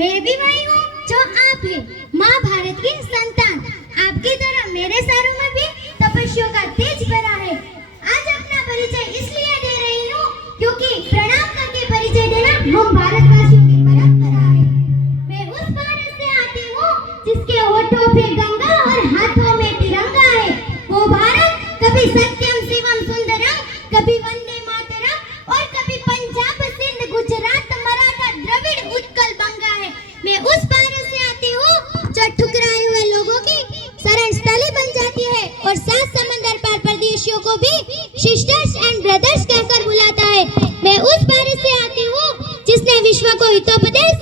मैं भी वही हूँ जो आप है, माँ भारत की संतान। आपकी तरह मेरे सारों में भी तपस्या का तेज भरा है। आज अपना परिचय इसलिए दे रही हूँ क्योंकि प्रणाम करके परिचय देना हम भारतवासियों की परंपरा है। मैं उस भारत से आती हूँ जिसके होठों पे गंगा और हाथों में तिरंगा है। वो भारत कभी सत्यम शिवम सुंदरम, कभी वंदे मातरम और कभी पंजाब सिंध गुजरात मराठा द्रविड़ उत्कल बंगा है। मैं उस भारत से आती हूँ जो ठुकराए हुए लोगों की शरण स्थली बन जाती है और सात समंदर पार परदेशियों को भी सिस्टर्स एंड ब्रदर्स कहकर बुलाता है। मैं उस भारत से आती हूँ जिसने विश्व को हितोपदेश